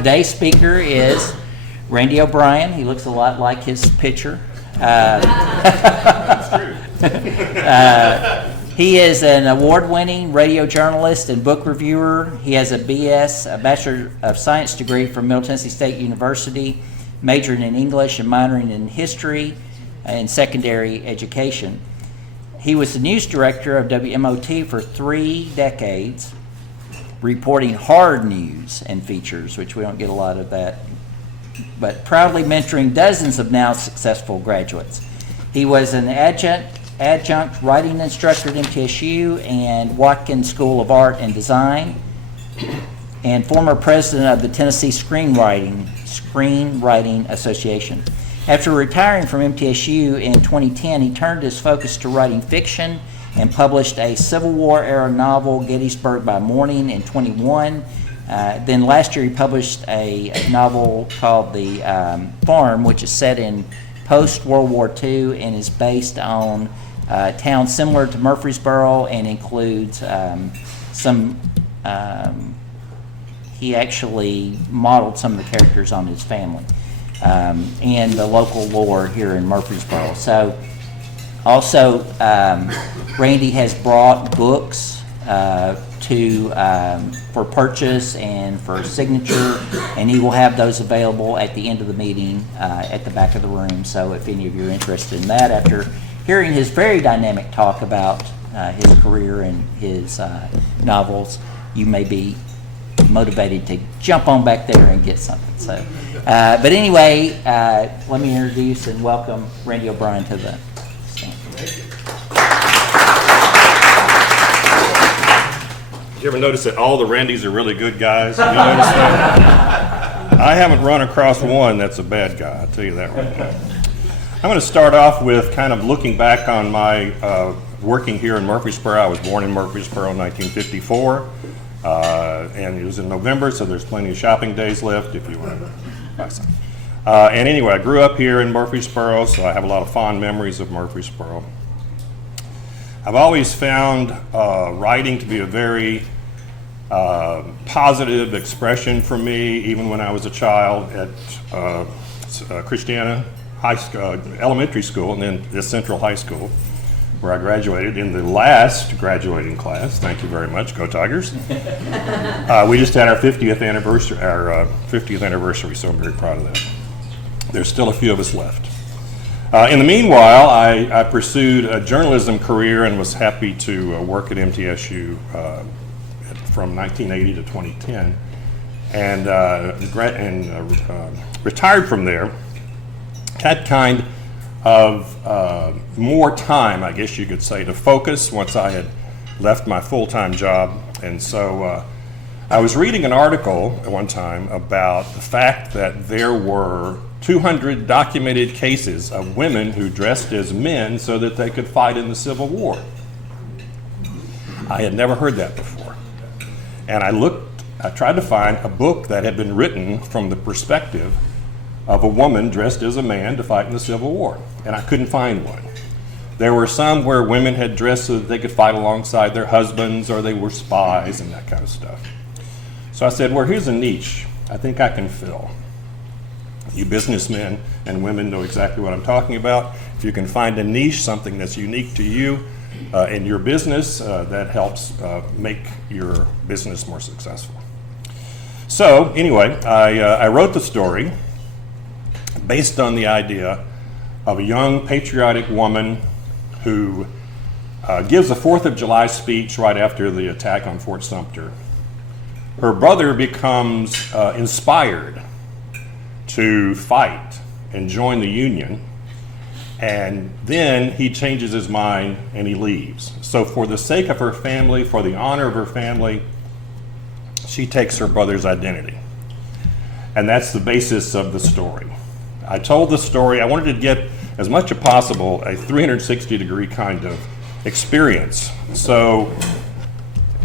Today's speaker is Randy O'Brien. He looks a lot like his picture. He is an award-winning radio journalist and book reviewer. He has a BS, a Bachelor of Science degree from Middle Tennessee State University, majoring in English and minoring in history and secondary education. He was the news director of WMOT for 3 decades, reporting hard news and features, which we don't get a lot of that, but proudly mentoring dozens of now successful graduates. He was an adjunct writing instructor at MTSU and Watkins School of Art and Design, and former president of the Tennessee Screenwriting Association. After retiring from MTSU in 2010, he turned his focus to writing fiction and published a Civil War era novel, Gettysburg by Morning, in 21. Then last year he published a novel called The Farm, which is set in post-World War II and is based on towns similar to Murfreesboro and includes he actually modeled some of the characters on his family and the local lore here in Murfreesboro. So also, Randy has brought books for purchase and for signature, and he will have those available at the end of the meeting at the back of the room. So if any of you are interested in that, after hearing his very dynamic talk about his career and his novels, you may be motivated to jump on back there and get something. So, but anyway, let me introduce and welcome Randy O'Brien to the stand. Did you ever notice that all the Randys are really good guys? You notice that? I haven't run across one that's a bad guy, I'll tell you that right now. I'm going to start off with kind of looking back on my working here in Murfreesboro. I was born in Murfreesboro in 1954, and it was in November, so there's plenty of shopping days left if you want to buy something. And anyway, I grew up here in Murfreesboro, so I have a lot of fond memories of Murfreesboro. I've always found writing to be a very positive expression for me, even when I was a child at Christiana High School, elementary school, and then the Central High School, where I graduated in the last graduating class. Thank you very much. Go Tigers. We just had our 50th anniversary, so I'm very proud of that. There's still a few of us left. In the meanwhile, I pursued a journalism career and was happy to work at MTSU from 1980 to 2010, and retired from there. Had kind of more time, I guess you could say, to focus once I had left my full-time job. And so I was reading an article at one time about the fact that there were 200 documented cases of women who dressed as men so that they could fight in the Civil War. I had never heard that before. And I tried to find a book that had been written from the perspective of a woman dressed as a man to fight in the Civil War, and I couldn't find one. There were some where women had dressed so that they could fight alongside their husbands, or they were spies and that kind of stuff. So I said, well, here's a niche I think I can fill. You businessmen and women know exactly what I'm talking about. If you can find a niche, something that's unique to you in your business, that helps make your business more successful. So anyway, I wrote the story based on the idea of a young patriotic woman who gives a 4th of July speech right after the attack on Fort Sumter. Her brother becomes inspired to fight and join the Union, and then he changes his mind and he leaves. So for the sake of her family, for the honor of her family, she takes her brother's identity. And that's the basis of the story. I told the story, I wanted to get as much as possible a 360-degree kind of experience. So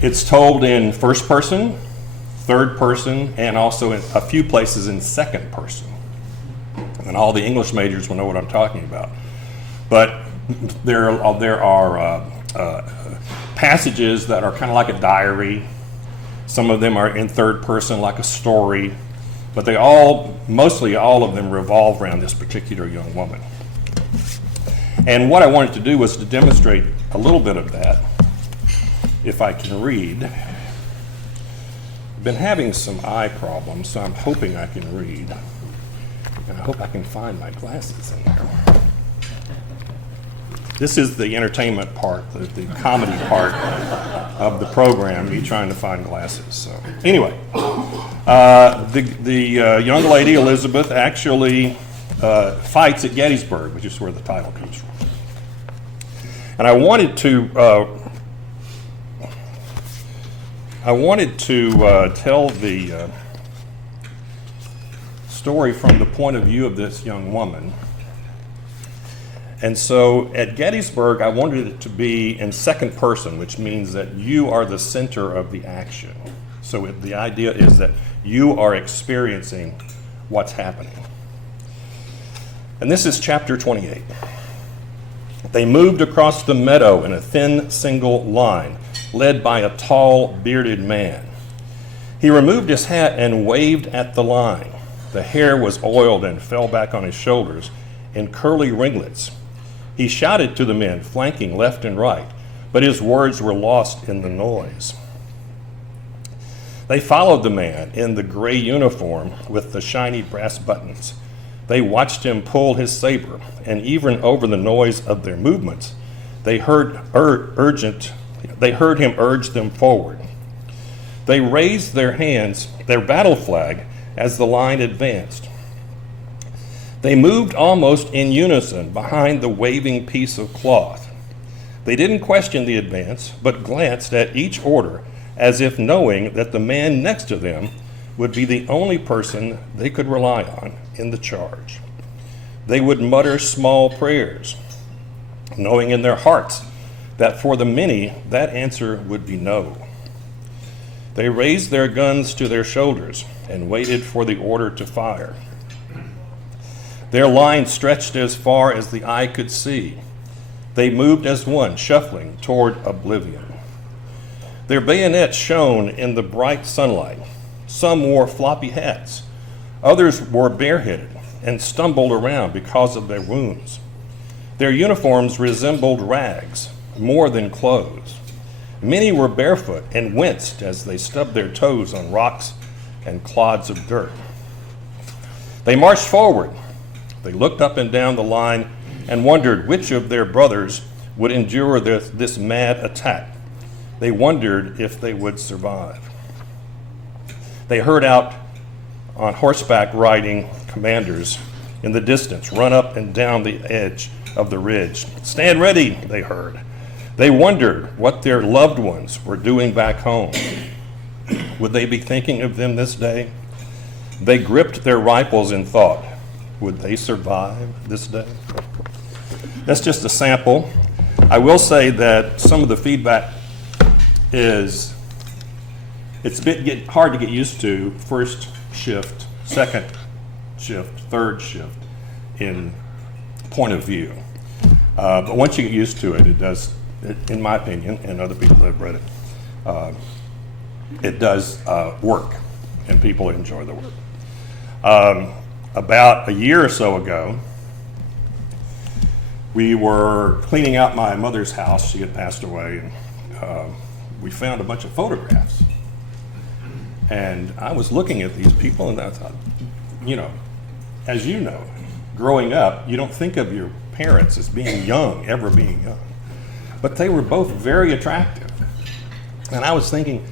it's told in first person, third person, and also in a few places in second person. And all the English majors will know what I'm talking about. But there are passages that are kind of like a diary. Some of them are in third person, like a story. But mostly all of them revolve around this particular young woman. And what I wanted to do was to demonstrate a little bit of that, if I can read. I've been having some eye problems, so I'm hoping I can read. And I hope I can find my glasses in there. This is the entertainment part, the comedy part of the program, me trying to find glasses. So anyway, the young lady, Elizabeth, actually fights at Gettysburg, which is where the title comes from. And I wanted to tell the story from the point of view of this young woman. And so at Gettysburg, I wanted it to be in second person, which means that you are the center of the action. So the idea is that you are experiencing what's happening. And this is chapter 28. They moved across the meadow in a thin single line, led by a tall, bearded man. He removed his hat and waved at the line. The hair was oiled and fell back on his shoulders in curly ringlets. He shouted to the men, flanking left and right, but his words were lost in the noise. They followed the man in the gray uniform with the shiny brass buttons. They watched him pull his saber, and even over the noise of their movements, they heard him urge them forward. They raised their hands, their battle flag, as the line advanced. They moved almost in unison behind the waving piece of cloth. They didn't question the advance, but glanced at each order as if knowing that the man next to them would be the only person they could rely on in the charge. They would mutter small prayers, knowing in their hearts that for the many, that answer would be no. They raised their guns to their shoulders and waited for the order to fire. Their line stretched as far as the eye could see. They moved as one, shuffling toward oblivion. Their bayonets shone in the bright sunlight. Some wore floppy hats. Others were bareheaded and stumbled around because of their wounds. Their uniforms resembled rags, more than clothes. Many were barefoot and winced as they stubbed their toes on rocks and clods of dirt. They marched forward. They looked up and down the line and wondered which of their brothers would endure this mad attack. They wondered if they would survive. They heard out on horseback riding commanders in the distance run up and down the edge of the ridge. "Stand ready," they heard. They wondered what their loved ones were doing back home. Would they be thinking of them this day? They gripped their rifles and thought, would they survive this day? That's just a sample. I will say that some of the feedback it's a bit hard to get used to first shift, second shift, third shift in point of view. But once you get used to it, it does, in my opinion, and other people that have read it does work, and people enjoy the work. About a year or so ago, we were cleaning out my mother's house. She had passed away, and we found a bunch of photographs. And I was looking at these people, and I thought, as you know, growing up, you don't think of your parents as being young, ever being young. But they were both very attractive. And I was thinking,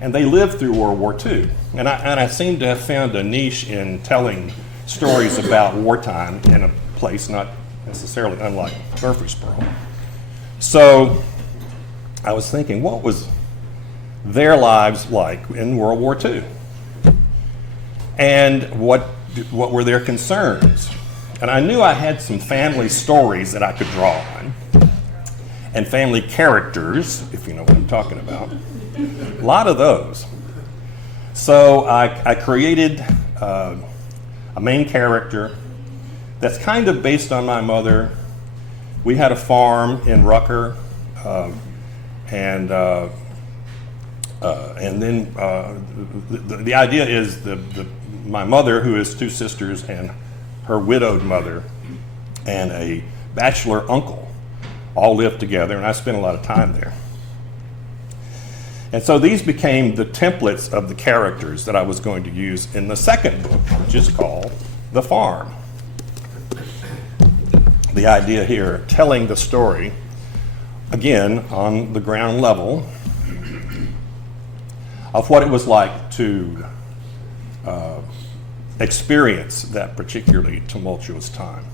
and they lived through World War II. And I seem to have found a niche in telling stories about wartime in a place not necessarily unlike Murfreesboro. So I was thinking, what was their lives like in World War II? And what were their concerns? And I knew I had some family stories that I could draw on, and family characters, if you know what I'm talking about. A lot of those. So I created a main character that's kind of based on my mother. We had a farm in Rucker, and then the idea is my mother, who is two sisters, and her widowed mother, and a bachelor uncle all lived together, and I spent a lot of time there. And so these became the templates of the characters that I was going to use in the second book, which is called The Farm. The idea here, telling the story, again, on the ground level, of what it was like to experience that particularly tumultuous time.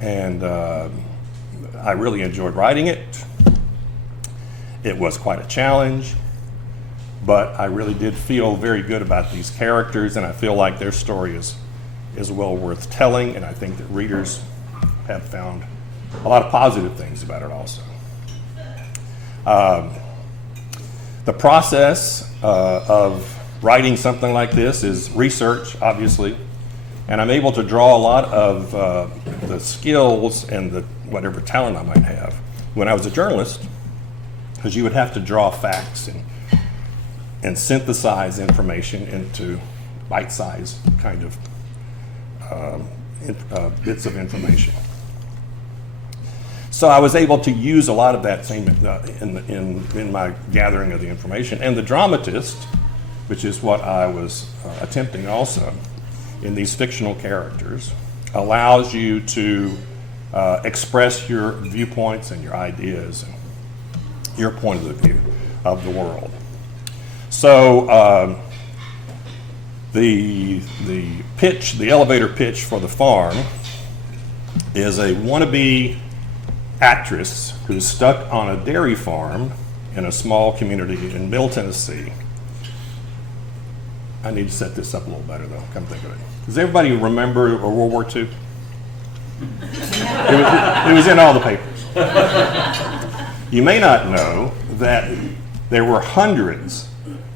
And I really enjoyed writing it. It was quite a challenge, but I really did feel very good about these characters, and I feel like their story is well worth telling, and I think that readers have found a lot of positive things about it also. The process of writing something like this is research, obviously, and I'm able to draw a lot of the skills and the whatever talent I might have when I was a journalist, because you would have to draw facts and synthesize information into bite-sized kind of bits of information. So I was able to use a lot of that same in my gathering of the information. And the dramatist, which is what I was attempting also in these fictional characters, allows you to express your viewpoints and your ideas and your point of view of the world. So the pitch, the elevator pitch for The Farm is a wannabe actress who's stuck on a dairy farm in a small community in Middle Tennessee. I need to set this up a little better though, come think of it. Does everybody remember World War II? It was in all the papers. You may not know that there were hundreds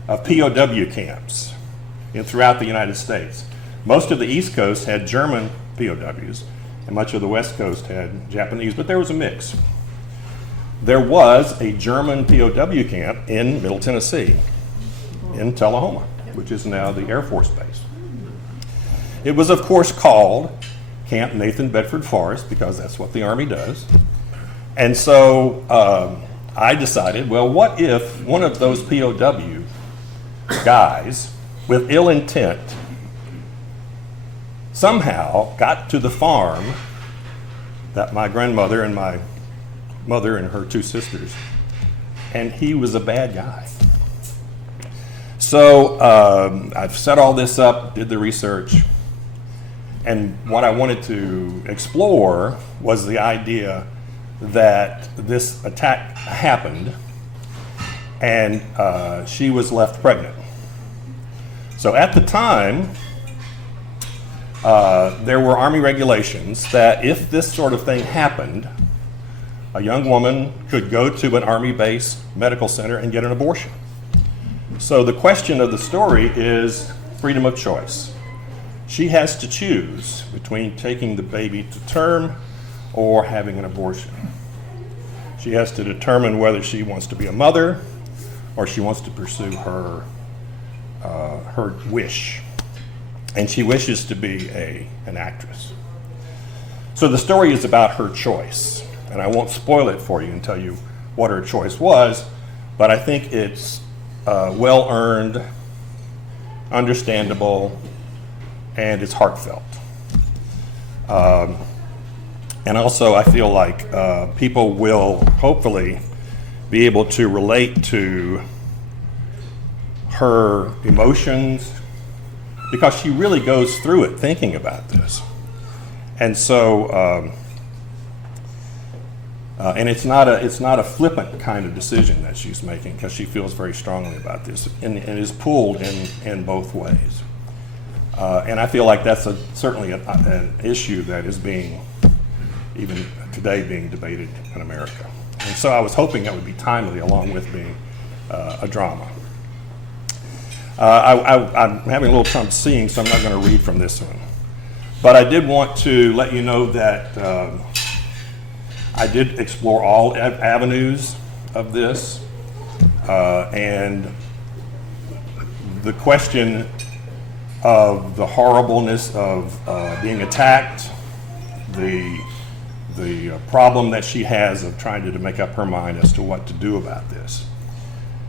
of POW camps throughout the United States. Most of the East Coast had German POWs, and much of the West Coast had Japanese, but there was a mix. There was a German POW camp in Middle Tennessee, in Tullahoma, which is now the Air Force Base. It was, of course, called Camp Nathan Bedford Forrest, because that's what the Army does. And so I decided, well, what if one of those POW guys, with ill intent, somehow got to the farm that my grandmother and my mother and her two sisters, and he was a bad guy. So I've set all this up, did the research, and what I wanted to explore was the idea that this attack happened and she was left pregnant. So at the time, there were Army regulations that if this sort of thing happened, a young woman could go to an Army base medical center and get an abortion. So the question of the story is freedom of choice. She has to choose between taking the baby to term or having an abortion. She has to determine whether she wants to be a mother or she wants to pursue her wish. And she wishes to be an actress. So the story is about her choice. And I won't spoil it for you and tell you what her choice was, but I think it's well-earned, understandable, and it's heartfelt. And also I feel like people will hopefully be able to relate to her emotions, because she really goes through it thinking about this. And so, and it's not a flippant kind of decision that she's making, because she feels very strongly about this and is pulled in both ways. And I feel like that's certainly an issue that is being, even today, being debated in America. And so I was hoping that would be timely, along with being a drama. I'm having a little trouble seeing, so I'm not going to read from this one. But I did want to let you know that I did explore all avenues of this. And the question of the horribleness of being attacked, the problem that she has of trying to make up her mind as to what to do about this.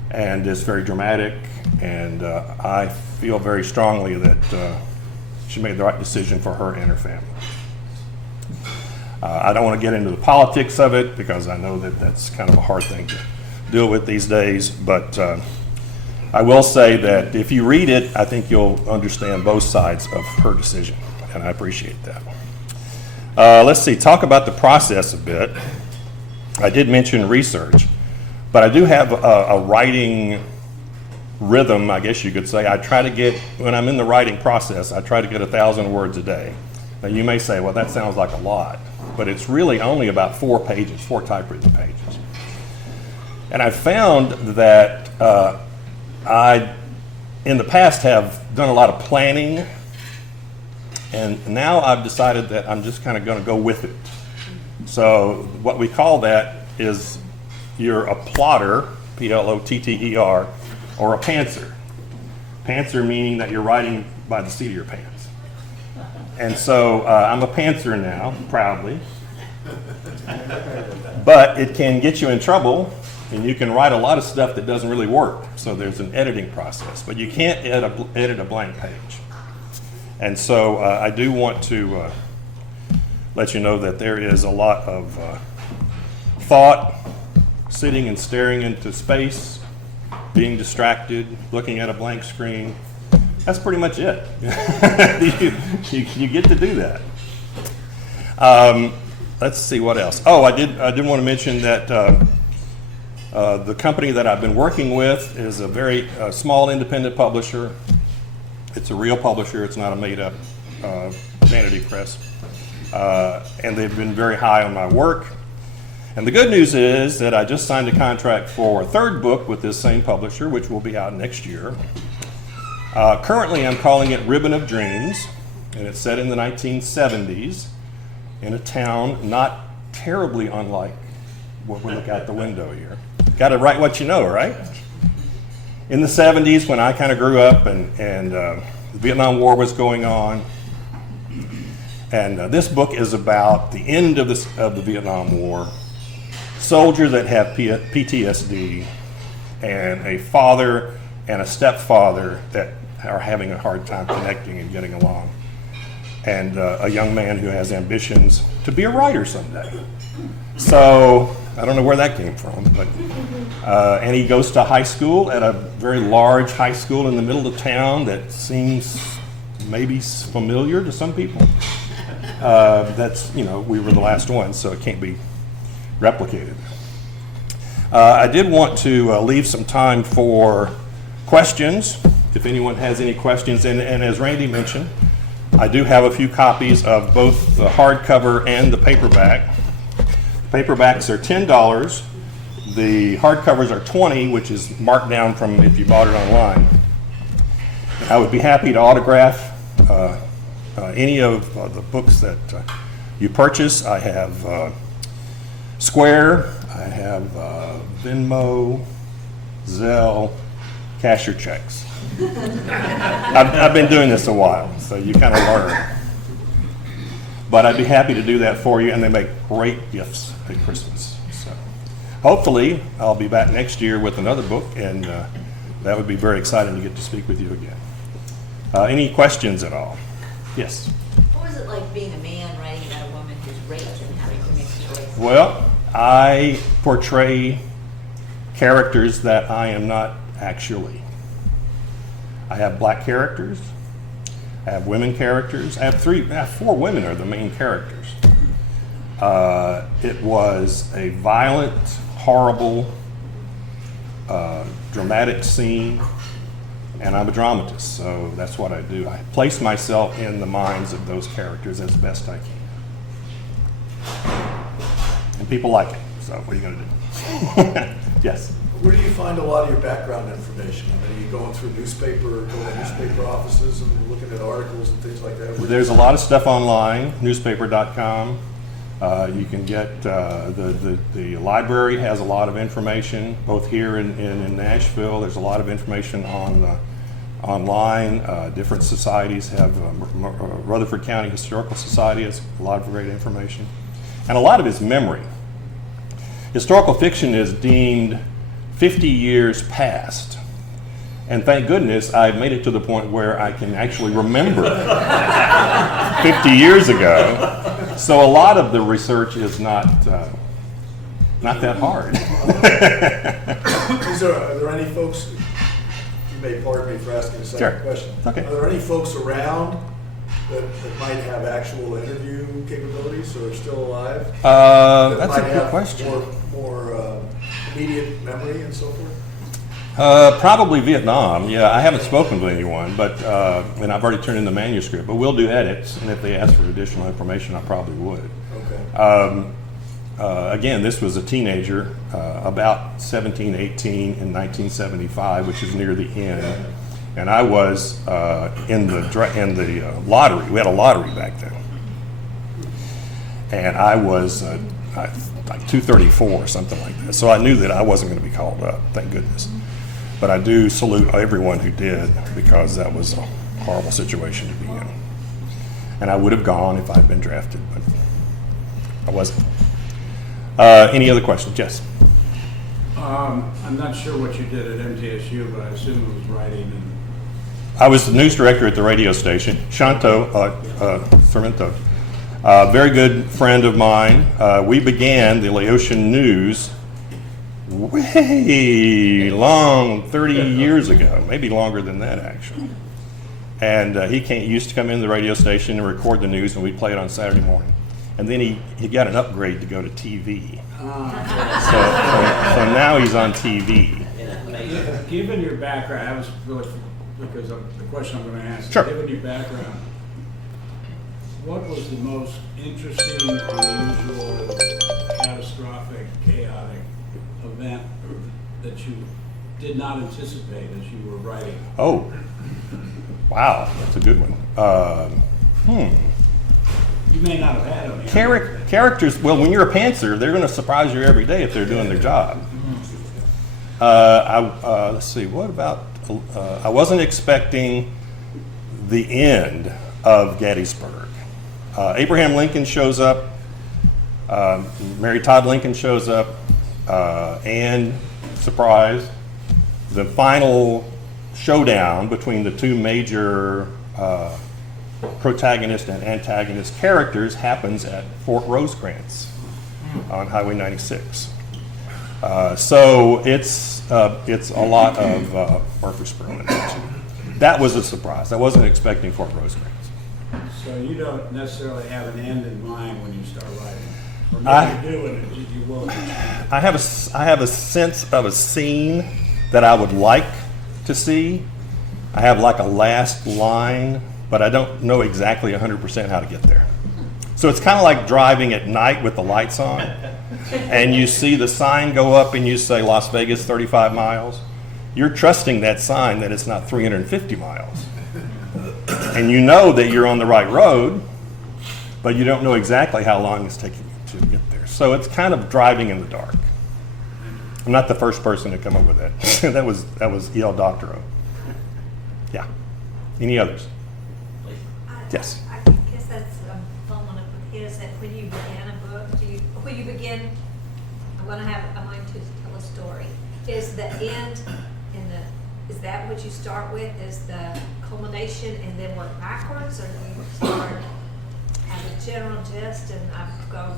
And it's very dramatic, and I feel very strongly that she made the right decision for her and her family. I don't want to get into the politics of it because I know that that's kind of a hard thing to deal with these days, but I will say that if you read it, I think you'll understand both sides of her decision, and I appreciate that. Let's see, talk about the process a bit. I did mention research, but I do have a writing rhythm, I guess you could say. I try to get, when I'm in the writing process, I try to get 1,000 words a day. Now you may say, well, that sounds like a lot, but it's really only about 4 pages, 4 typewritten pages. And I've found that I, in the past, have done a lot of planning, and now I've decided that I'm just kind of going to go with it. So what we call that is you're a plotter, P-L-O-T-T-E-R, or a pantser. Pantser meaning that you're writing by the seat of your pants. And so I'm a pantser now, proudly. But it can get you in trouble, and you can write a lot of stuff that doesn't really work. So there's an editing process, but you can't edit a blank page. And so I do want to let you know that there is a lot of thought, sitting and staring into space, being distracted, looking at a blank screen. That's pretty much it. you get to do that. Let's see what else. Oh, I did want to mention that the company that I've been working with is a very small independent publisher. It's a real publisher. It's not a made-up vanity press. And they've been very high on my work. And the good news is that I just signed a contract for a 3rd book with this same publisher, which will be out next year. Currently, I'm calling it Ribbon of Dreams, and it's set in the 1970s in a town not terribly unlike what we look out the window here. Got to write what you know, right? In the 70s, when I kind of grew up and the Vietnam War was going on, and this book is about the end of the Vietnam War, soldiers that have PTSD, and a father and a stepfather that are having a hard time connecting and getting along, and a young man who has ambitions to be a writer someday. So I don't know where that came from, but and he goes to high school at a very large high school in the middle of town that seems maybe familiar to some people. That's, you know, we were the last ones, so it can't be replicated. I did want to leave some time for questions, if anyone has any questions. And as Randy mentioned, I do have a few copies of both the hardcover and the paperback. Paperbacks are $10. The hardcovers are $20, which is marked down from if you bought it online. I would be happy to autograph any of the books that you purchase. I have Square, I have Venmo, Zelle, cash your checks. I've been doing this a while, so you kind of learn. But I'd be happy to do that for you, and they make great gifts at Christmas. So hopefully I'll be back next year with another book, and that would be very exciting to get to speak with you again. Any questions at all? Yes? What was it like being a man writing about a woman who's raped and having to mix the race? Well, I portray characters that I am not actually. I have black characters, I have women characters, I have 4 women are the main characters. It was a violent, horrible, dramatic scene, and I'm a dramatist, so that's what I do. I place myself in the minds of those characters as best I can. And people like it, so what are you going to do? Yes? Where do you find a lot of your background information? I mean, are you going through going to newspaper offices and looking at articles and things like that? There's a lot of stuff online, newspaper.com. You can get, the library has a lot of information, both here in Nashville. There's a lot of information on online. Different societies have, Rutherford County Historical Society has a lot of great information. And a lot of it is memory. Historical fiction is deemed 50 years past. And thank goodness I've made it to the point where I can actually remember 50 years ago. So a lot of the research is not that hard. Are there any folks, you may pardon me for asking a second Sure. question. Okay. Are there any folks around that might have actual interview capabilities or are still alive? That That's might a good have question. More immediate memory and so forth? Probably Vietnam. Yeah, I haven't spoken to anyone, but and I've already turned in the manuscript. But we'll do edits, and if they ask for additional information, I probably would. Okay. Again, this was a teenager, about 17, 18 in 1975, which is near the end, and I was in the lottery. We had a lottery back then, and I was like 234 or something like that. So I knew that I wasn't going to be called up. Thank goodness. But I do salute everyone who did, because that was a horrible situation to be in. And I would have gone if I'd been drafted, but I wasn't. Any other questions? Yes. I'm not sure what you did at MTSU, but I assume it was writing and. I was the news director at the radio station. Shanto Sarmiento, very good friend of mine. We began the Laotian News way long, 30 years ago, maybe longer than that actually. And used to come in the radio station and record the news, and we'd play it on Saturday morning. And then he got an upgrade to go to TV. So now he's on TV. Given your background, I was really, because of the question I'm going to ask. Sure. Given your background, what was the most interesting, unusual, catastrophic, chaotic event that you did not anticipate as you were writing? Oh, wow, that's a good one. You may not have had them. Characters, well, when you're a pantser, they're going to surprise you every day if they're doing their job. Let's see, what about, I wasn't expecting the end of Gettysburg. Abraham Lincoln shows up, Mary Todd Lincoln shows up, and surprise, the final showdown between the two major protagonist and antagonist characters happens at Fort Rosecrans on Highway 96. So it's a lot of Murfreesboro. That was a surprise. I wasn't expecting Fort Rosecrans. So you don't necessarily have an end in mind when you start writing? Or maybe you do, and you will. I have a sense of a scene that I would like to see. I have like a last line, but I don't know exactly 100% how to get there. So it's kind of like driving at night with the lights on, and you see the sign go up and you say Las Vegas 35 miles. You're trusting that sign that it's not 350 miles. And you know that you're on the right road, but you don't know exactly how long it's taking you to get there. So it's kind of driving in the dark. I'm not the first person to come up with that. that was E.L. Doctorow. Yeah. Any others? Yes. I guess that's following up with his, that when you begin a book, when you begin, I'm going to tell a story. Is the end is that what you start with? Is the culmination and then work backwards, or do you start at a general gist and go?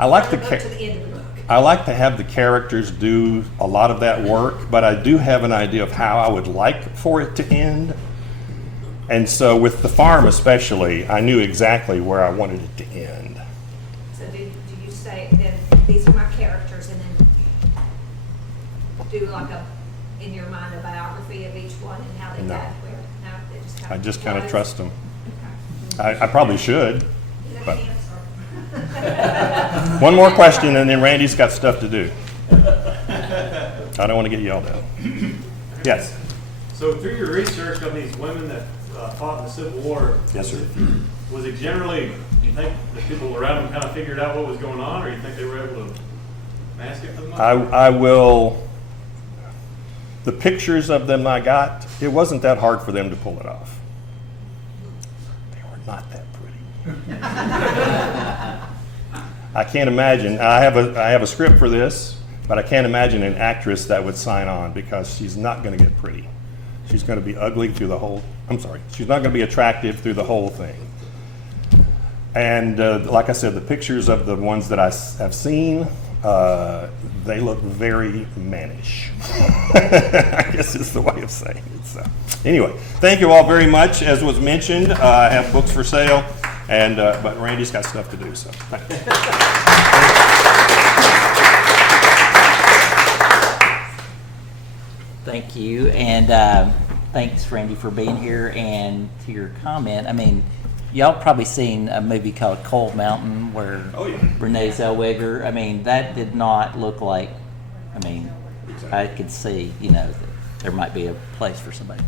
I like to the end of the book. I like to have the characters do a lot of that work, but I do have an idea of how I would like for it to end. And so with the farm especially, I knew exactly where I wanted it to end. So do you say then these are my characters, and then do like in your mind a biography of each one and how they No. got where? No, they just kind I of just kind of was? trust them. Okay. I probably should. Is that But- the answer? One more question, and then Randy's got stuff to do. I don't want to get yelled at. Yes. So through your research on these women that fought in the Civil War, Yes, sir. was it generally, do you think the people around them kind of figured out what was going on, or you think they were able to mask it for the most part? I will. the pictures of them I got, it wasn't that hard for them to pull it off. They were not that pretty. I can't imagine. I have a script for this, but I can't imagine an actress that would sign on, because she's not going to get pretty. She's going to be ugly through the whole. I'm sorry. She's not going to be attractive through the whole thing. And like I said, the pictures of the ones that I have seen, they look very mannish. I guess is the way of saying it. So, anyway, thank you all very much. As was mentioned, I have books for sale, and but Randy's got stuff to do. So, thank you. Thank you, and thanks, Randy, for being here. And to your comment, I mean, y'all probably seen a movie called Cold Mountain where Renee Zellweger. I mean, that did not look like. I mean, I could see, that there might be a place for somebody.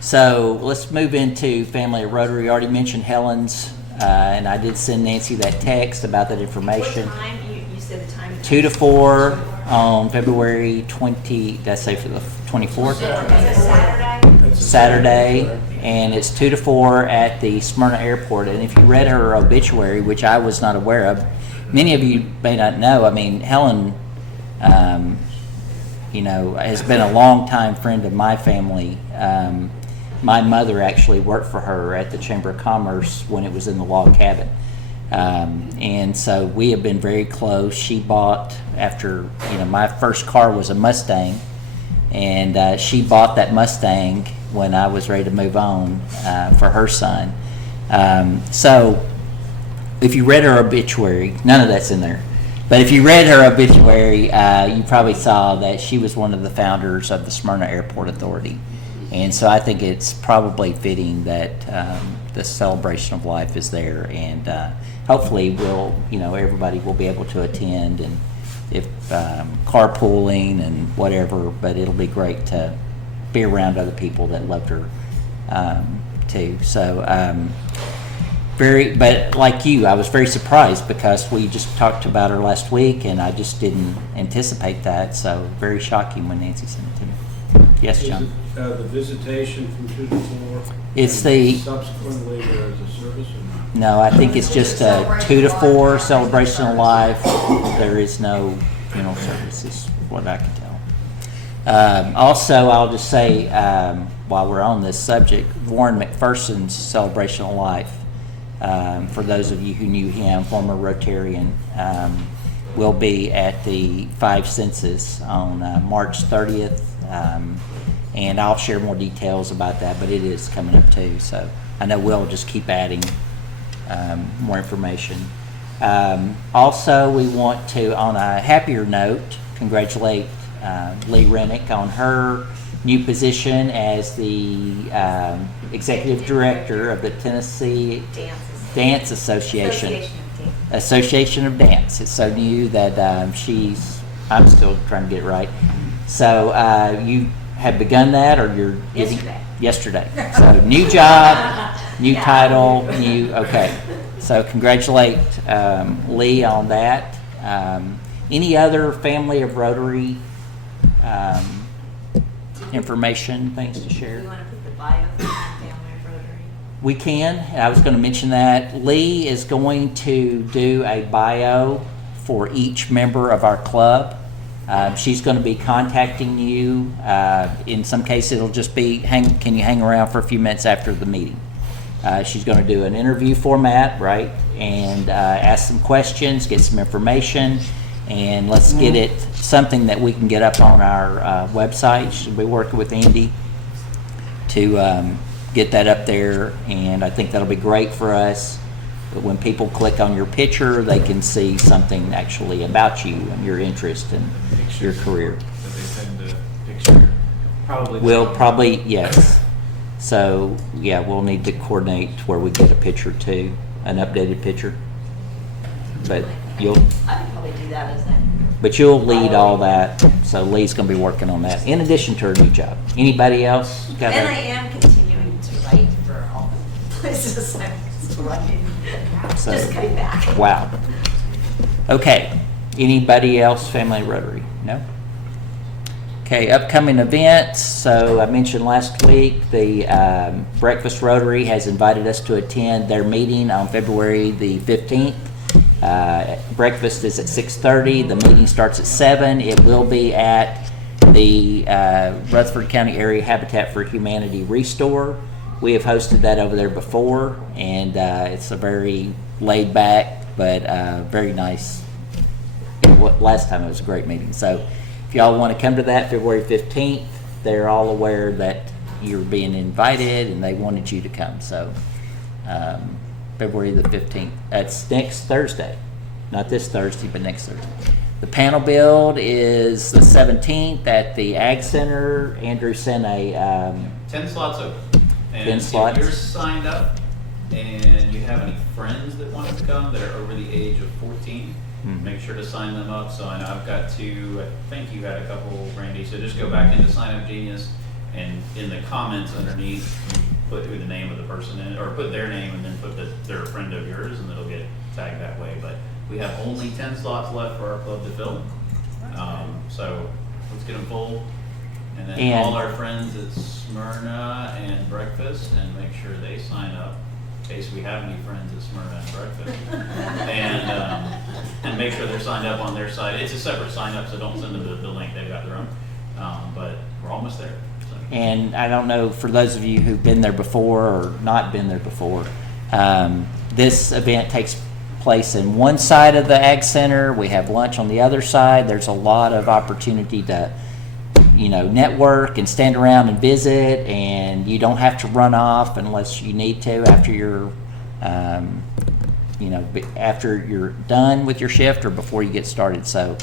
So let's move into Family of Rotary. You already mentioned Helen's, and I did send Nancy that text about that information. What time? You said the time? 2 to 4 on February 20. Did I say for the 24th? Is it Saturday? Saturday, and it's 2 to 4 at the Smyrna Airport. And if you read her obituary, which I was not aware of, many of you may not know. I mean, Helen, has been a longtime friend of my family. My mother actually worked for her at the Chamber of Commerce when it was in the log cabin. And so we have been very close. She bought, after, my first car was a Mustang, and she bought that Mustang when I was ready to move on for her son. So if you read her obituary, none of that's in there, but if you read her obituary, you probably saw that she was one of the founders of the Smyrna Airport Authority. And so I think it's probably fitting that the celebration of life is there, and hopefully everybody will be able to attend, and if carpooling and whatever, but it'll be great to be around other people that loved her too. So but like you, I was very surprised because we just talked about her last week, and I just didn't anticipate that. So very shocking when Nancy sent it to me. Yes, John. Is it, the visitation from 2 to 4? It's and the- subsequently there is a service or not? No, I think it's just a 2 to 4 celebration of life. There is no funeral service, is what I can tell. Also, I'll just say, while we're on this subject, Warren McPherson's celebration of life, for those of you who knew him, former Rotarian, will be at the Five Senses on March 30th. And I'll share more details about that, but it is coming up too. So I know we'll just keep adding more information. Also, we want to, on a happier note, congratulate Lee Rennick on her new position as the executive director of the Tennessee Dance Association. Association of Dance. It's so new that I'm still trying to get it right. So you have begun that, or you're yesterday. So new job, new title, okay. So congratulate Lee on that. Any other Family of Rotary information, things to share? You want to put the bio for Family of Rotary? We can. I was going to mention that. Lee is going to do a bio for each member of our club. She's going to be contacting you. In some cases, it'll just be, can you hang around for a few minutes after the meeting? She's going to do an interview format, right? And ask some questions, get some information, and let's get it something that we can get up on our website. She'll be working with Andy to get that up there, and I think that'll be great for us. But when people click on your picture, they can see something actually about you and your interest and your career. That they send a picture. Probably, yes. So, yeah, we'll need to coordinate where we get a picture too, an updated picture. But I could probably do that as a. you'll lead all that, so Lee's gonna be working on that, in addition to her new job. Anybody else got And I that? am continuing to write for all the places I'm writing. So- Just cutting back. Wow. Okay, anybody else Family Rotary? No? Okay, upcoming events. So I mentioned last week, the Breakfast Rotary has invited us to attend their meeting on February the 15th. Breakfast is at 6:30. The meeting starts at 7. It will be at the Rutherford County Area Habitat for Humanity Restore. We have hosted that over there before, and it's a very laid back but very nice. Last time it was a great meeting. So if y'all want to come to that February 15th, they're all aware that you're being invited and they wanted you to come. So February the 15th. That's next Thursday. Not this Thursday, but next Thursday. The panel build is the 17th at the Ag Center. Andrew sent a 10 slots open. 10 slots. If you're signed up and you have any friends that want to come that are over the age of 14, make sure to sign them up. So I know I've got two, I think you had a couple, Randy. So just go back into Sign Up Genius, and in the comments underneath, put who the name of the person is, or put their name and then put that they're a friend of yours, and it'll get tagged that way. But we have only 10 slots left for our club to fill. So let's get them full. And then all our friends at Smyrna and Breakfast, and make sure they sign up in case we have any friends at Smyrna and Breakfast. And make sure they're signed up on their side. It's a separate sign up, so don't send them the link. They've got their own. But we're almost there. So. And I don't know, for those of you who've been there before or not been there before, this event takes place in one side of the Ag Center. We have lunch on the other side. There's a lot of opportunity to, network and stand around and visit, and you don't have to run off unless you need to after you're, after you're done with your shift or before you get started. So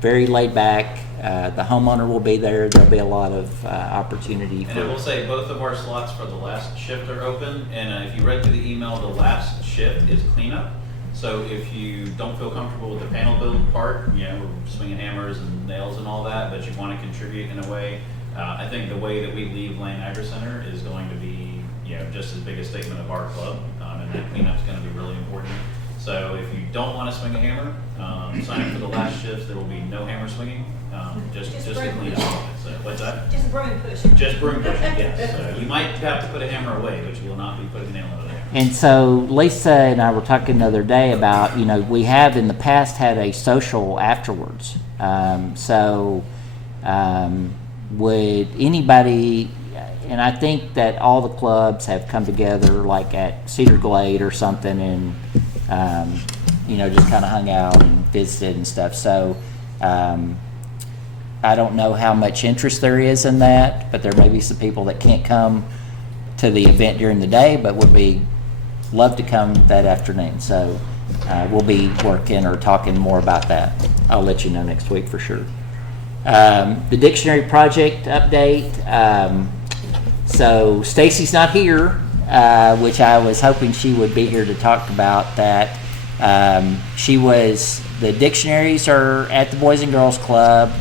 very laid back. The homeowner will be there. There'll be a lot of opportunity. And I will say both of our slots for the last shift are open, and if you read through the email, the last shift is cleanup. So if you don't feel comfortable with the panel build part, we're swinging hammers and nails and all that, but you want to contribute in a way, I think the way that we leave Lane Agri Center is going to be, just as big a statement of our club, and that cleanup's going to be really important. So if you don't want to swing a hammer, sign up for the last shift. There will be no hammer swinging, just to clean up. So what's that? Just broom pushing. Just broom pushing, yes. So you might have to put a hammer away, but you will not be putting a nail over there. And so Lisa and I were talking the other day about, we have in the past had a social afterwards. Would anybody, and I think that all the clubs have come together like at Cedar Glade or something and, just kind of hung out and visited and stuff. So I don't know how much interest there is in that, but there may be some people that can't come to the event during the day, but would be love to come that afternoon. So we'll be working or talking more about that. I'll let you know next week for sure. The dictionary project update. So Stacy's not here, which I was hoping she would be here to talk about that. The dictionaries are at the Boys and Girls Club.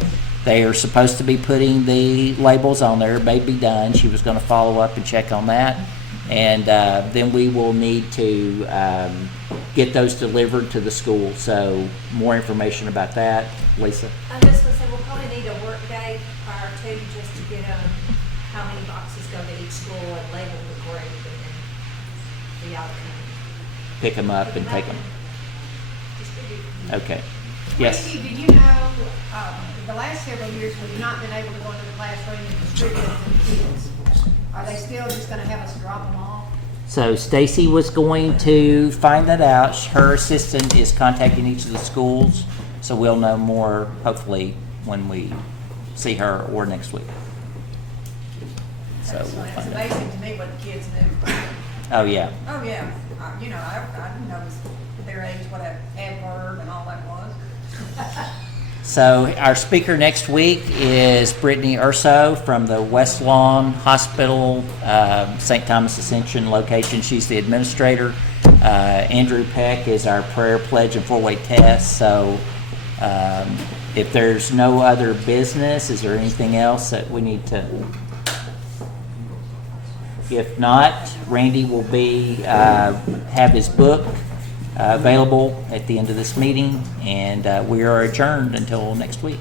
They are supposed to be putting the labels on there. It may be done. She was going to follow up and check on that. And then we will need to get those delivered to the school. So more information about that. Lisa? I'm just going to say we'll probably need a work day prior to just to get how many boxes go to each school and label the grade, and then the other Pick them up and take them. distribute. Okay. Yes. Randy, do you know, the last several years, we've not been able to go into the classroom and distribute them to the kids. Are they still just going to have us drop them off? So Stacy was going to find that out. Her assistant is contacting each of the schools, so we'll know more hopefully when we see her or next week. So we'll It's find out. amazing to me what the kids do. Oh yeah. Oh, yeah. I didn't know their age, what an adverb and all that was. So our speaker next week is Brittany Urso from the West Lawn Hospital, St. Thomas Ascension location. She's the administrator. Andrew Peck is our prayer pledge and four-way test. So if there's no other business, is there anything else that we need to? If not, Randy will have his book available at the end of this meeting, and we are adjourned until next week.